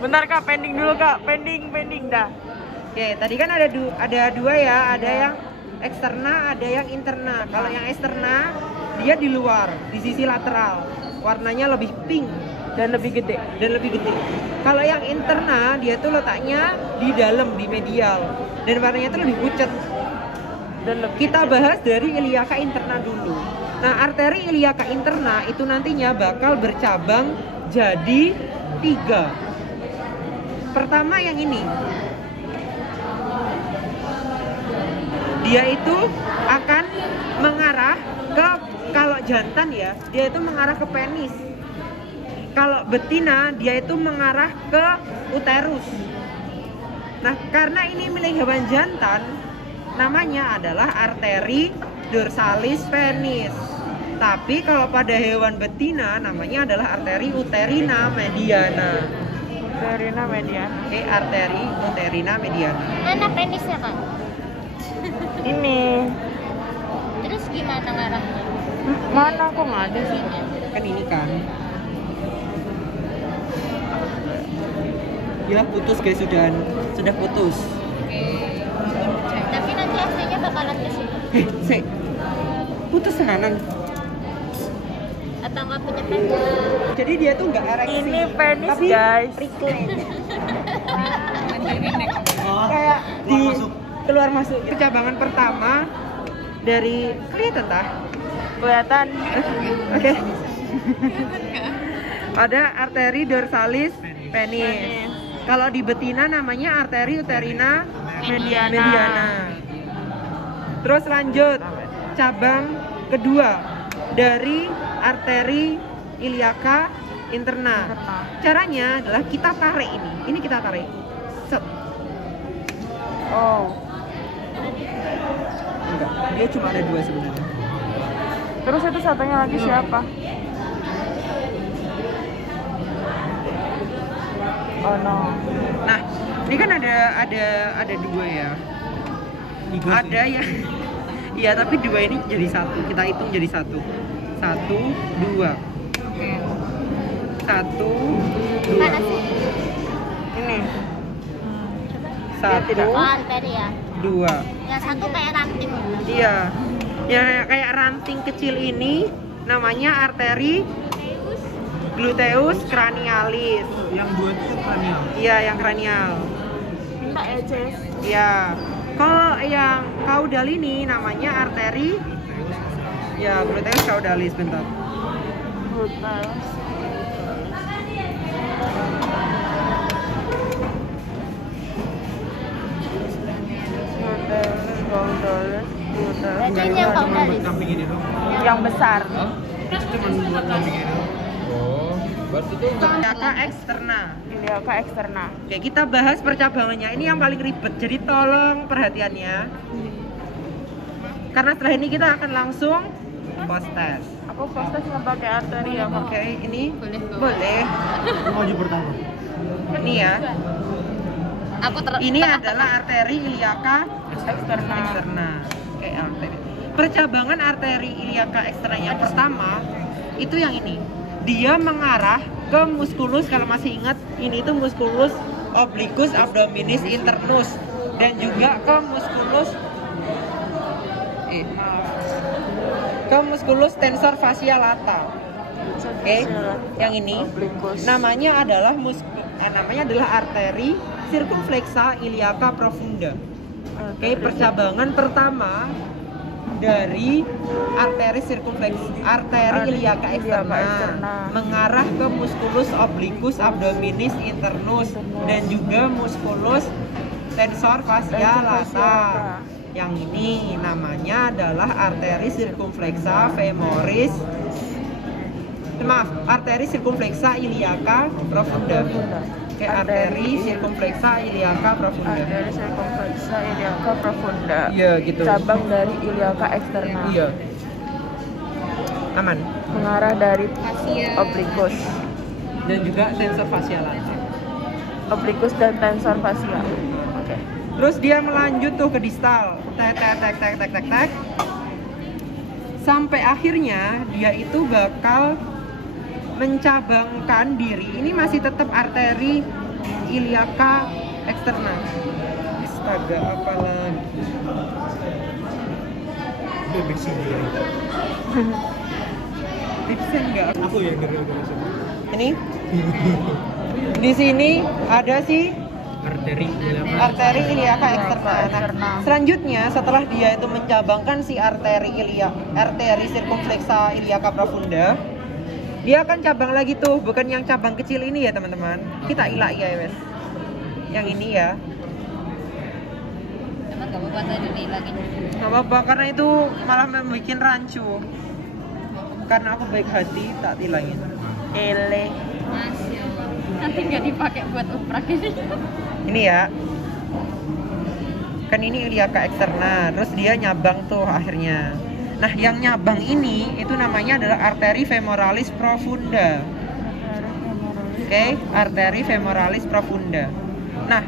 Bentar kak, pending dulu kak, pending dah. Oke, tadi kan ada dua ya, ada yang eksterna, ada yang interna. Kalau yang eksterna dia di luar, di sisi lateral, warnanya lebih pink Dan lebih gede. Kalau yang interna dia tuh letaknya di dalam, di medial, dan warnanya tuh lebih pucat. Kita bahas dari iliaka interna dulu. Nah, arteri iliaka interna itu nantinya bakal bercabang jadi 3. Pertama yang ini, dia itu akan mengarah ke, kalau jantan ya, dia itu mengarah ke penis. Kalau betina, dia itu mengarah ke uterus. Nah, karena ini milik hewan jantan, namanya adalah arteri dorsalis penis. Tapi kalau pada hewan betina, namanya adalah arteri uterina mediana. Uterina mediana. Oke, arteri uterina mediana. Mana penisnya kak? Ini. Terus gimana ngarahnya? Mana kok nggak ada sih? Kan ini kan. Ya putus guys, sudah putus. Tapi nanti aslinya bakalan ke situ. Putus kanan. Atau nggak punya penis? Jadi dia tuh nggak ereksi. Ini penis tapi guys. recline. Kayak di keluar masuk. Percabangan pertama dari kelihatan tah? Kelihatan. Oke. Ada arteri dorsalis penis. Kalau di betina namanya arteri uterina mediana. Terus lanjut, cabang kedua dari arteri iliaka interna. Caranya adalah kita tarik ini. Ini kita tarik. Set. Oh. Enggak, dia cuma ada 2 sebenarnya. Terus itu satunya lagi siapa? Oh no. Nah, ini kan ada 2 ya. Ada ya. Iya, tapi 2 ini jadi 1. Kita hitung jadi 1. 1, 2. 1, 2. Mana sih? Ini. Satu, Oh, arteri ya. 2. Yang satu kayak ranting. Iya. Ya kayak ranting kecil ini namanya arteri gluteus cranialis. Yang 2 itu kranial. Iya, yang kranial. Minta ECS. Ya. Kalau yang caudal ini namanya arteri ya gluteus caudalis, bentar. Gluteus. Berarti ini yang kaudalis. Samping ini dong. Yang besar. Cuma buat samping ini dong. Oh, berarti itu Iliaka eksterna. Iliaka eksterna. Oke, kita bahas percabangannya. Ini yang paling ribet. Jadi tolong perhatiannya. Karena setelah ini kita akan langsung post test. Aku postes nggak pakai arteri ya kak. Oke, ini boleh. maju pertama. Ini ya. Ini adalah arteri iliaka Eksterna. eksterna. Oke, arteri. Percabangan arteri iliaka eksterna yang pertama itu yang ini. Dia mengarah ke musculus, kalau masih ingat, ini tuh musculus obliquus abdominis internus, dan juga ke musculus tensor fascia lata. Oke, yang ini namanya adalah arteri circumflexa iliaca profunda. Oke, percabangan pertama dari arteri iliaca eksterna mengarah ke musculus obliquus abdominis internus dan juga musculus tensor fascia lata. Yang ini namanya adalah arteri circumflexa iliaca profunda. Oke, arteri circumflexa iliaca profunda. Arteri circumflexa iliaca profunda. Iya, gitu. Cabang dari iliaca eksterna. Iya. Aman. Mengarah dari obliquus. Dan juga tensor fascia lata. Obliquus dan tensor fascia. Oke. Terus dia melanjut tuh ke distal, tek. Sampai akhirnya dia itu bakal mencabangkan diri. Ini masih tetap arteri iliaca externa. Astaga, apa lagi? Itu diksi dia. Tipsnya enggak? Aku yang dari organisasi. Ini di sini ada sih arteri iliaca externa. Nah, selanjutnya setelah dia itu mencabangkan si arteri circumflexa iliaca profunda, dia akan cabang lagi tuh, bukan yang cabang kecil ini ya teman-teman. Kita ilak ya wes. Yang ini ya. Emang gak apa-apa tadi lagi. Gak apa-apa karena itu malah membuat rancu. Karena aku baik hati tak tilangin. Ele. Nanti nggak dipakai buat uprak ini. Ini ya. Kan ini iliaca externa, terus dia nyabang tuh akhirnya. Nah, yang nyabang ini itu namanya adalah arteri femoralis profunda. Oke, arteri femoralis profunda. Nah,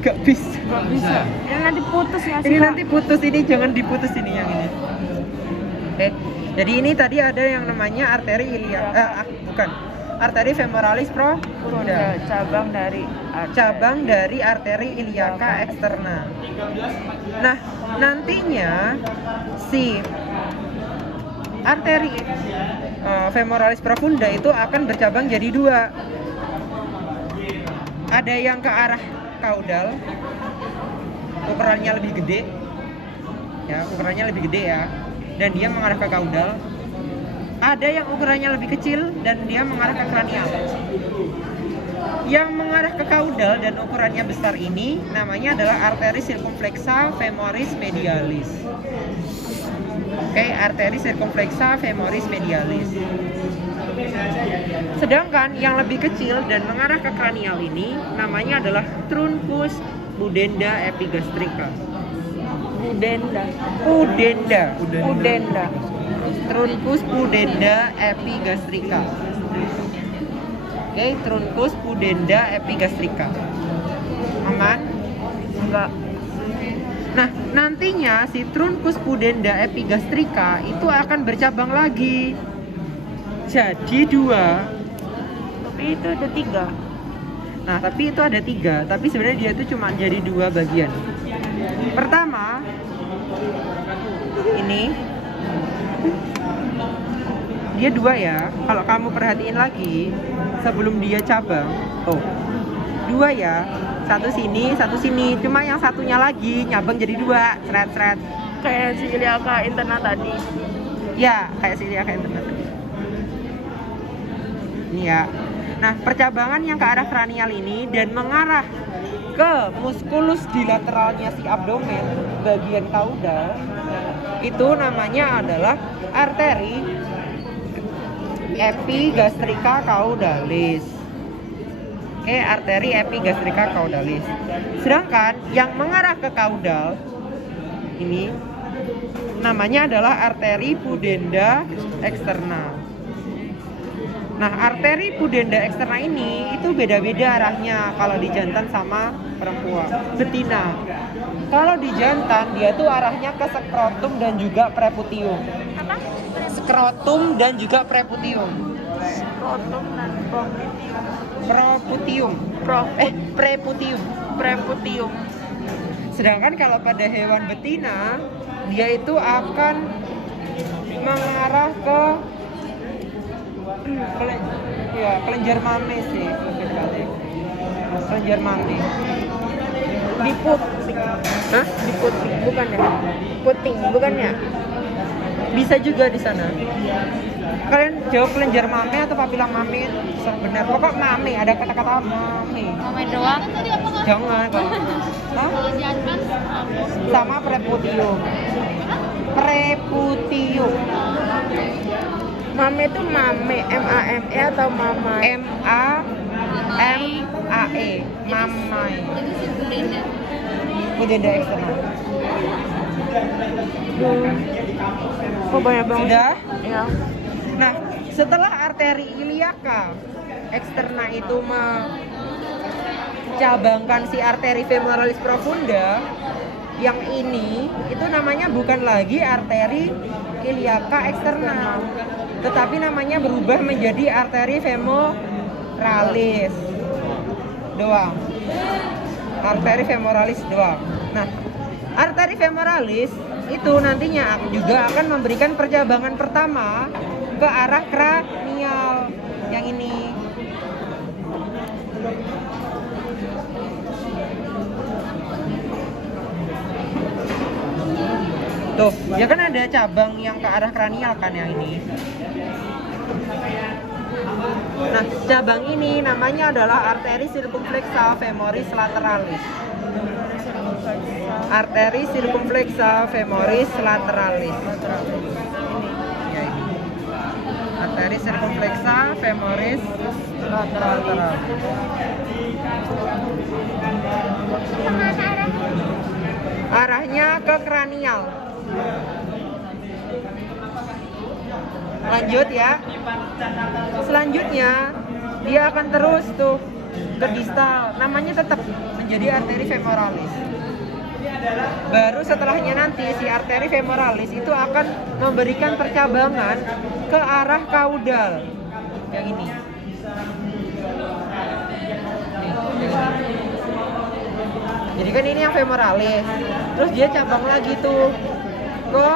gak bisa. Gak bisa. Ini nanti putus ya sih. Ini Kak? nanti putus, ini jangan diputus ini yang ini. Oke. Jadi ini tadi ada yang namanya arteri bukan. Arteri femoralis profunda. Cabang dari arteri iliaca externa. Nah, nantinya si arteri femoralis profunda itu akan bercabang jadi dua. Ada yang ke arah kaudal, ukurannya lebih gede, ya ukurannya lebih gede ya, dan dia mengarah ke kaudal. Ada yang ukurannya lebih kecil dan dia mengarah ke kranial. Yang mengarah ke kaudal dan ukurannya besar ini namanya adalah arteri circumflexa femoris medialis. Oke, arteri circumflexa femoris medialis. Sedangkan yang lebih kecil dan mengarah ke kranial ini namanya adalah truncus pudenda epigastrica. Pudenda. Truncus pudenda epigastrica. Oke, truncus pudenda epigastrica. Aman? Enggak. Nah, nantinya si truncus pudenda epigastrica itu akan bercabang lagi. Jadi dua. Tapi itu ada 3. Nah, tapi itu ada 3. Tapi sebenarnya dia itu cuma jadi 2 bagian. Pertama, ini dia 2 ya. Kalau kamu perhatiin lagi, sebelum dia cabang, 2 ya. Satu sini, satu sini. Cuma yang satunya lagi nyabang jadi 2, seret-seret. Kayak si iliaca interna tadi. Ya, kayak si iliaca interna tadi. Ini ya. Nah, percabangan yang ke arah kranial ini dan mengarah ke muskulus dilateralnya si abdomen, bagian kaudal, itu namanya adalah arteri epigastrica caudalis. Oke, arteri epigastrica caudalis. Sedangkan yang mengarah ke kaudal ini namanya adalah arteri pudenda externa. Nah, arteri pudenda externa ini itu beda-beda arahnya kalau di jantan sama perempuan, betina. Kalau di jantan dia tuh arahnya ke skrotum dan juga preputium. Apa? Skrotum dan juga preputium. Skrotum dan Preputium. Preputium. Sedangkan kalau pada hewan betina dia itu akan mengarah ke kelenjar mame sih lebih kali. Kelenjar mame. Diput. Hah? Diput bukan ya? Puting bukan ya? Bisa juga di sana. Kalian jawab kelenjar mame atau papila mame? Benar. Pokok mame, ada kata-kata mame. Mame doang. Jangan kok. Hah? Jangan. Sama preputium. Preputium. Mame itu mame, M-A-M-E atau mama? M-A-M-A-E. Mamai. Itu si Budenda. Pudenda externa. Oh banyak banget. Sudah? Ya. Nah, setelah arteri iliaca externa itu mencabangkan si arteri femoralis profunda, yang ini itu namanya bukan lagi arteri iliaca externa, tetapi namanya berubah menjadi arteri laterales doang. Arteri femoralis doang. Nah, arteri femoralis itu nantinya juga akan memberikan percabangan pertama ke arah kranial yang ini. Tuh, ya kan ada cabang yang ke arah kranial kan yang ini. Nah, cabang ini namanya adalah arteri circumflexa femoris lateralis. Arteri circumflexa femoris lateralis. Ya, ini. Arteri circumflexa femoris lateralis. Arahnya ke kranial. Lanjut ya. Selanjutnya dia akan terus tuh ke distal. Namanya tetap menjadi arteri femoralis. Baru setelahnya nanti si arteri femoralis itu akan memberikan percabangan ke arah kaudal. Yang ini. Jadi kan ini yang femoralis. Terus dia cabang lagi tuh ke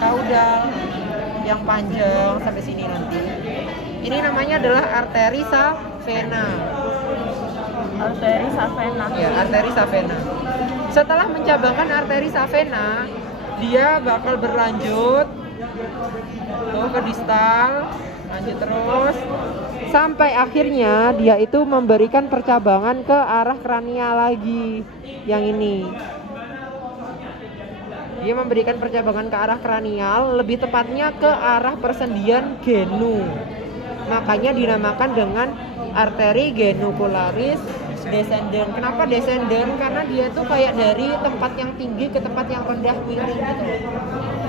kaudal yang panjang sampai sini nanti. Ini namanya adalah arteri savena. Arteri savena. Ya, arteri savena. Setelah mencabangkan arteri savena, dia bakal berlanjut tuh ke distal, lanjut terus sampai akhirnya dia itu memberikan percabangan ke arah kranial lagi. Yang ini. Dia memberikan percabangan ke arah kranial, lebih tepatnya ke arah persendian genu. Makanya dinamakan dengan arteri genukularis descendens. Kenapa descendens? Karena dia tuh kayak dari tempat yang tinggi ke tempat yang rendah miring gitu.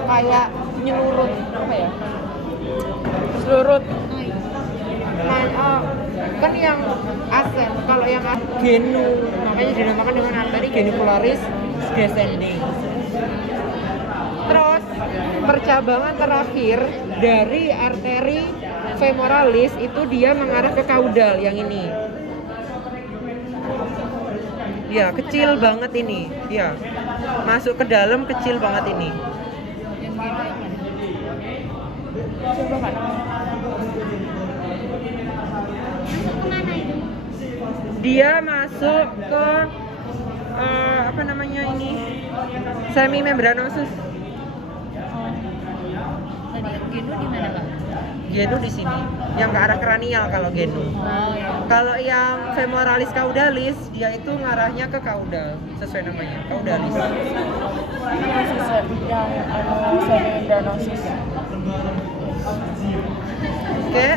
Kayak nyelurut apa ya? Selurut. Kan yang ascend, kalau yang genu, makanya dinamakan dengan arteri genukularis descendens. Terus percabangan terakhir dari arteri femoralis itu dia mengarah ke kaudal yang ini. Ya, kecil banget ini. Ya. Masuk ke dalam kecil banget ini. Coba kan. Dia masuk ke apa namanya ini? Semi membranosus. Genu di mana, Kak? Genu di sini, yang ke arah kranial kalau genu. Oh ya. Kalau yang femoralis caudalis, dia itu ngarahnya ke kaudal, sesuai namanya, caudalis. Yang semidanosis. Oke,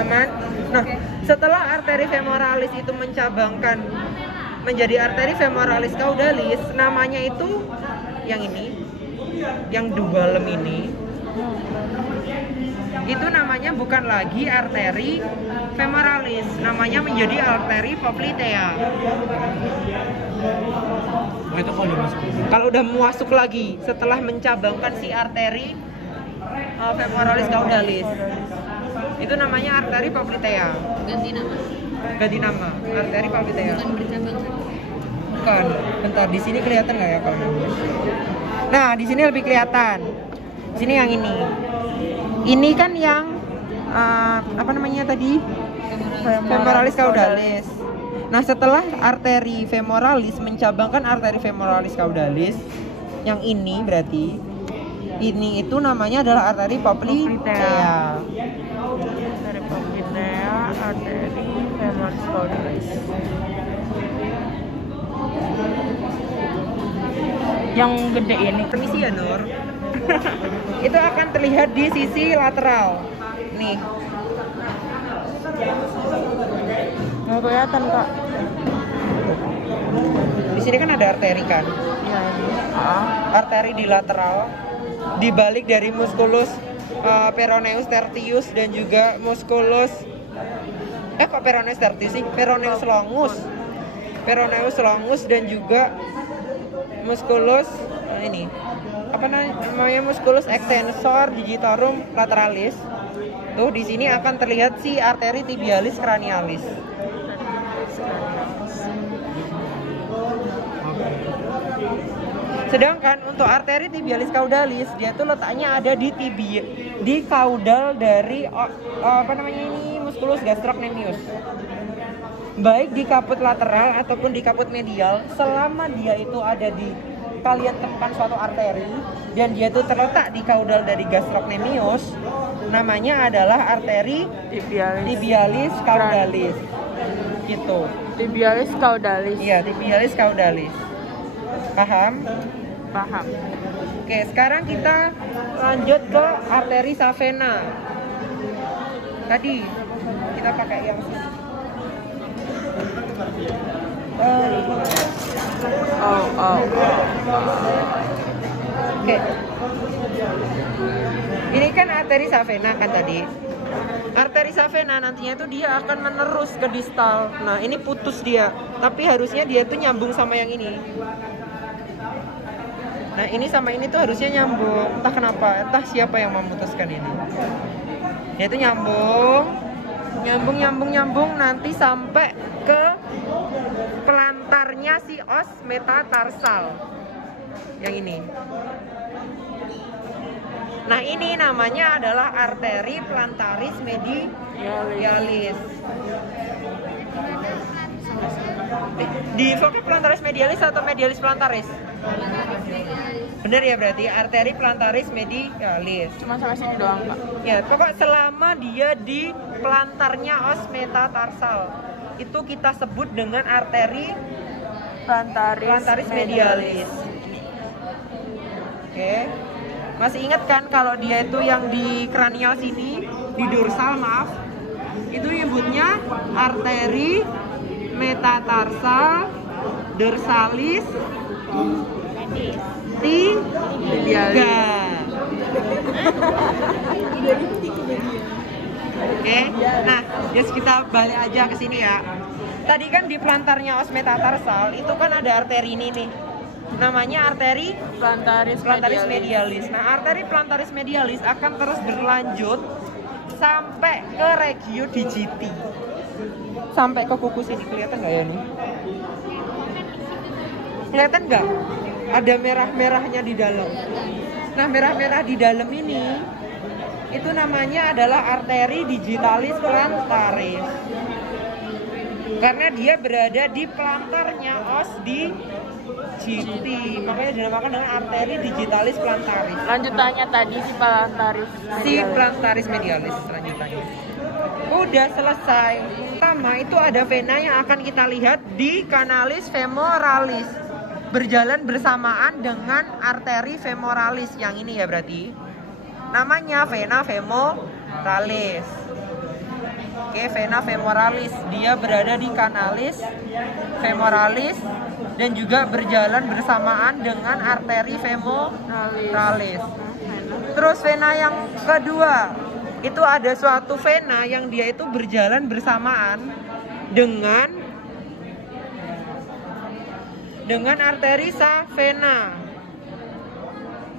aman. Nah, setelah arteri femoralis itu mencabangkan menjadi arteri femoralis caudalis, namanya itu yang ini, yang dualem ini. Itu namanya bukan lagi arteri femoralis, namanya menjadi arteri poplitea. Oh, itu kalau udah masuk. Kalau udah masuk lagi setelah mencabangkan si arteri femoralis caudalis, itu namanya arteri poplitea. Ganti nama. Ganti nama, arteri poplitea. Bukan bercabang. Bukan. Bentar, di sini kelihatan nggak ya kalau? Nah, di sini lebih kelihatan. Di sini yang ini. Ini kan yang apa namanya tadi? Femoralis caudalis. Nah, setelah arteri femoralis mencabangkan arteri femoralis caudalis, yang ini berarti ini itu namanya adalah arteri poplitea. Arteri poplitea, arteri femoralis caudalis. Yang gede ini. Permisi ya, Nur. Itu akan terlihat di sisi lateral. Nih. Nggak kelihatan, Kak. Di sini kan ada arteri kan? Iya, ini. Arteri di lateral, di balik dari musculus peroneus tertius dan juga musculus kok peroneus tertius sih? Peroneus longus. Peroneus longus dan juga musculus ini apa namanya, musculus extensor digitorum lateralis. itu di sini akan terlihat si arteri tibialis cranialis. Sedangkan untuk arteri tibialis caudalis dia tuh letaknya ada di di caudal dari musculus gastrocnemius. Baik di kaput lateral ataupun di kaput medial, selama dia itu ada di kalian temukan suatu arteri dan dia itu terletak di caudal dari gastrocnemius, namanya adalah arteri tibialis caudalis. Gitu. Tibialis caudalis. Iya, tibialis caudalis. Paham? Paham. Oke, sekarang kita lanjut ke arteri savena. Tadi kita pakai yang Oke. Ini kan arteri savena kan tadi. Arteri savena nantinya itu dia akan menerus ke distal. Nah, ini putus dia, tapi harusnya dia itu nyambung sama yang ini. Nah, ini sama ini tuh harusnya nyambung. Entah kenapa, entah siapa yang memutuskan ini. Dia itu nyambung nanti sampai ke pelantarnya si os metatarsal. Yang ini. Nah, ini namanya adalah arteri plantaris medialis. Di vocab plantaris medialis atau medialis plantaris? Bener ya, berarti arteri plantaris medialis. Cuma sampai sini doang, Pak. Ya, pokok selama dia di pelantarnya os metatarsal, itu kita sebut dengan arteri plantaris medialis. Oke. Masih ingat kan kalau dia itu yang di kranial sini, di dorsal maaf, itu nyebutnya arteri metatarsal dorsalis tiga. Oke, nah just kita balik aja ke sini ya. Tadi kan di pelantarnya os metatarsal itu kan ada arteri ini nih. Namanya arteri plantaris medialis. Nah, arteri plantaris medialis akan terus berlanjut sampai ke regio digiti. Sampai ke kuku sini, kelihatan nggak ya nih? Kelihatan nggak? Ada merah-merahnya di dalam. Nah, merah-merah di dalam ini itu namanya adalah arteri digitalis plantaris. Karena dia berada di pelantarnya os di GT, makanya dinamakan dengan arteri digitalis plantaris. Lanjutannya tadi si plantaris medialis. Lanjutannya. Udah selesai. Pertama itu ada vena yang akan kita lihat di canalis femoralis, berjalan bersamaan dengan arteri femoralis yang ini ya berarti. Namanya vena femoralis. Oke, vena femoralis dia berada di canalis femoralis dan juga berjalan bersamaan dengan arteri femoralis. Terus vena yang kedua, itu ada suatu vena yang dia itu berjalan bersamaan dengan arteri savena.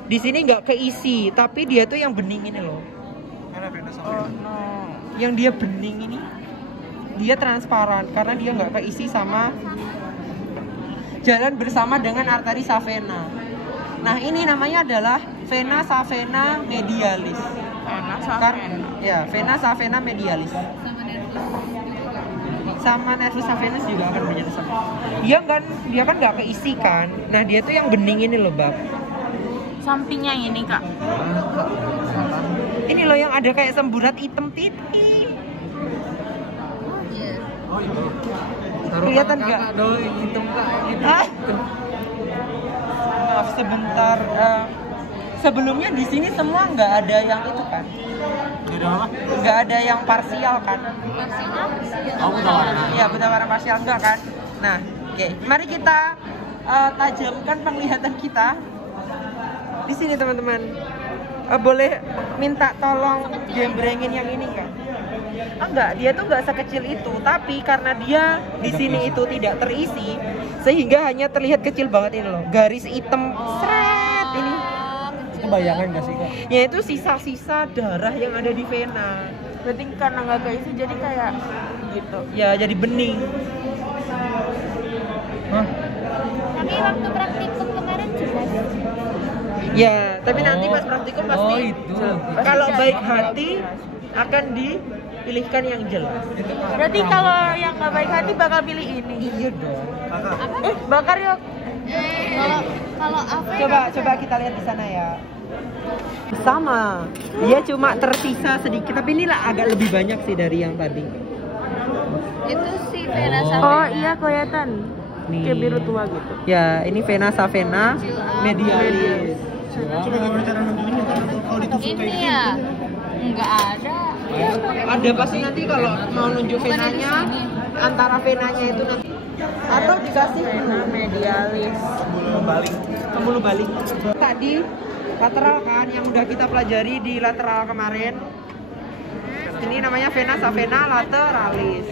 Di sini nggak keisi, tapi dia tuh yang bening ini loh. Yang dia bening ini, dia transparan karena dia nggak keisi sama jalan bersama dengan arteri savena. Nah, ini namanya adalah vena savena medialis. Vena savena medialis. Sama nervus saphenus juga akan berjalan sama. Dia kan nggak keisi kan. Nah, dia tuh yang bening ini loh, Bab. Sampingnya ini, Kak. Ini loh yang ada kayak semburat hitam titik. Kelihatan nggak? Maaf sebentar. Sebelumnya di sini semua nggak ada yang itu kan? Nggak ada yang parsial kan? Iya, buta warna parsial enggak kan? Nah, oke. Mari kita tajamkan penglihatan kita di sini teman-teman. Boleh minta tolong gembrengin yang ini kan? Enggak, dia tuh nggak sekecil itu, tapi karena dia di sini itu tidak terisi, sehingga hanya terlihat kecil banget ini loh, garis hitam seret ini. Itu bayangan nggak sih, Kak? Ya itu sisa-sisa darah yang ada di vena. Berarti karena nggak keisi jadi kayak gitu. Ya jadi bening. Hah? Tapi waktu praktikum kemarin jelas. Ya, tapi nanti pas praktikum pasti Oh, itu. kalau baik hati akan dipilihkan yang jelas. Berarti kalau yang nggak baik hati bakal pilih ini. Iya dong. Bakar yuk. Kalau apa? Coba kita lihat di sana ya. Sama. Dia cuma tersisa sedikit, tapi inilah agak lebih banyak sih dari yang tadi. Itu si Vera Oh. Savena. Oh iya kelihatan. Nih. Kayak biru tua gitu. Ya, ini Vena Savena medialis. Coba gimana cara nunjukin kalau ditusuk kayak Ini gitu? ya. Enggak ada. Ada pasti nanti kalau mau nunjuk venanya, antara venanya itu nanti atau dikasih Vena medialis. pembuluh balik. Tadi lateral kan yang udah kita pelajari di lateral kemarin. Ini namanya Vena Savena lateralis.